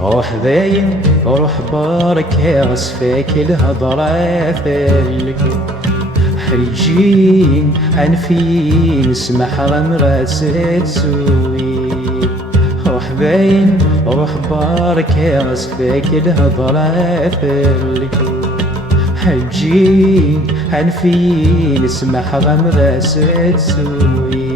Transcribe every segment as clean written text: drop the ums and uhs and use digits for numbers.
روح ذاين روح بارك يا صفاك الهضرة ثلك حجين عنفين اسمح رمرات تسوي. روح باين روح بارك يا صفاك الهضرة ثلك حجين عنفين اسمح رمرات تسوي.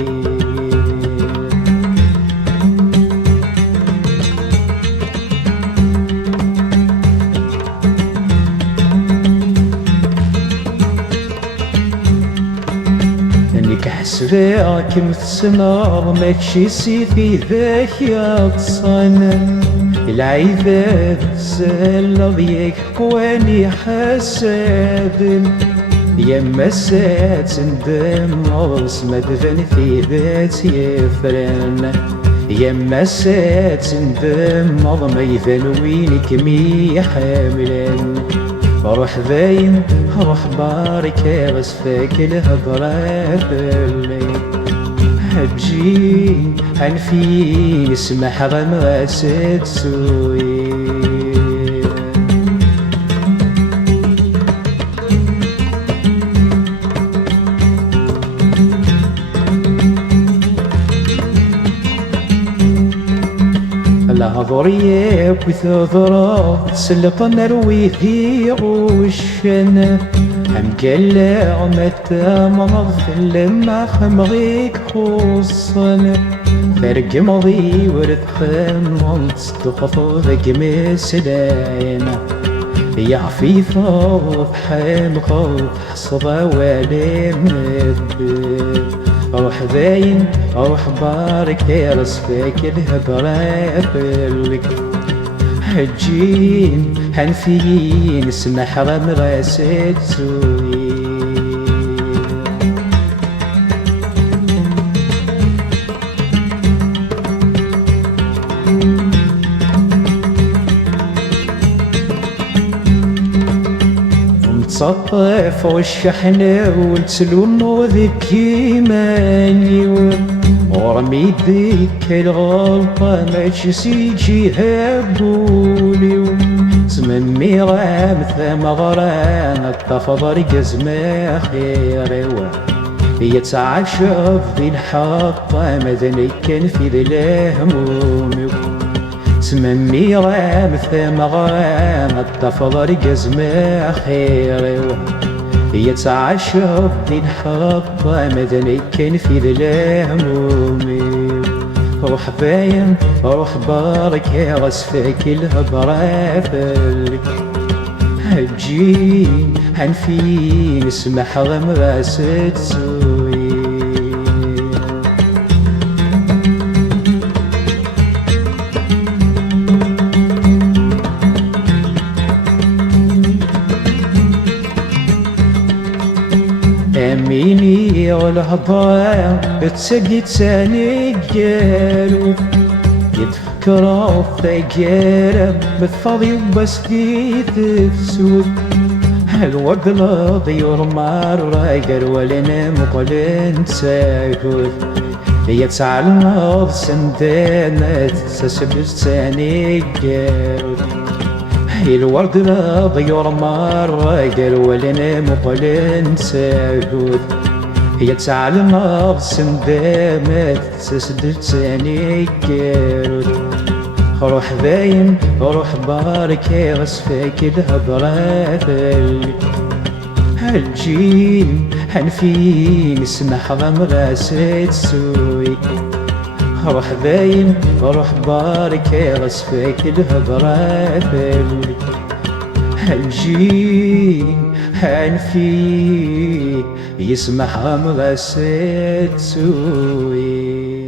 كحسباك متسنار ماكشي سيفي ذاك يتصنع العيبات سالة ضياك كواني حساب يما سات ندم غرس ما دفن في ذات يفرن يما سات ندم ما يفن وينك مي حاملن. روح باين روح بارك يا غصفاك الهضرة ثلي حجين عنفين اسمح رمرات تسوي. الهضرية وثضرة سلط نروي في غوشنا هم قلع متى مرض لما خمغيك خصنا فرق مضي ورد خمرت تخطو ذك مسلاينا يا عفيفة وبحام خوف حصبة ولا مذبب. روح باين روح بارك يا رصفاك الهضرة ثلك حجين حنفيين اسمح رمرات تسوي. متصطف والشحنة والتلون وذكي ماني ورمي ذيك الغلطة ماشي سيجي هبولي تمني رام ثم غرام التفضل قزمة خيري يتعشف ذي الحطة مدني كان في ذي الهمومي تمني رام ثم غرام التفضل قزمة خيري يتعشف ذي الحطة مدني كان في ذي الهمومي. روح باين روح بارك يا غصفاك الهضرة ثلك حجين عنفين اسمح رمرات تسوي. أميني والهضرة تسقي تاني قالوا يتفكروا ثقيرة بالفاضي وبس في تفسود الوقت ضيور مرة قال ولنا مقلن تساكد يتعلم سندانة تسبب تاني قالوا الورد ضيور مرة قال ولنا مقلن تساكد يتعلم سندانة تسبب تاني قالوا. روح باين روح بارك يا غصفاك الهضرة ثلك حجين حنفين اسمح رمرات تسوي. روح باين روح بارك يا غصفاك الهضرة ثلك حجين حنفين يسمح رمرات تسوي.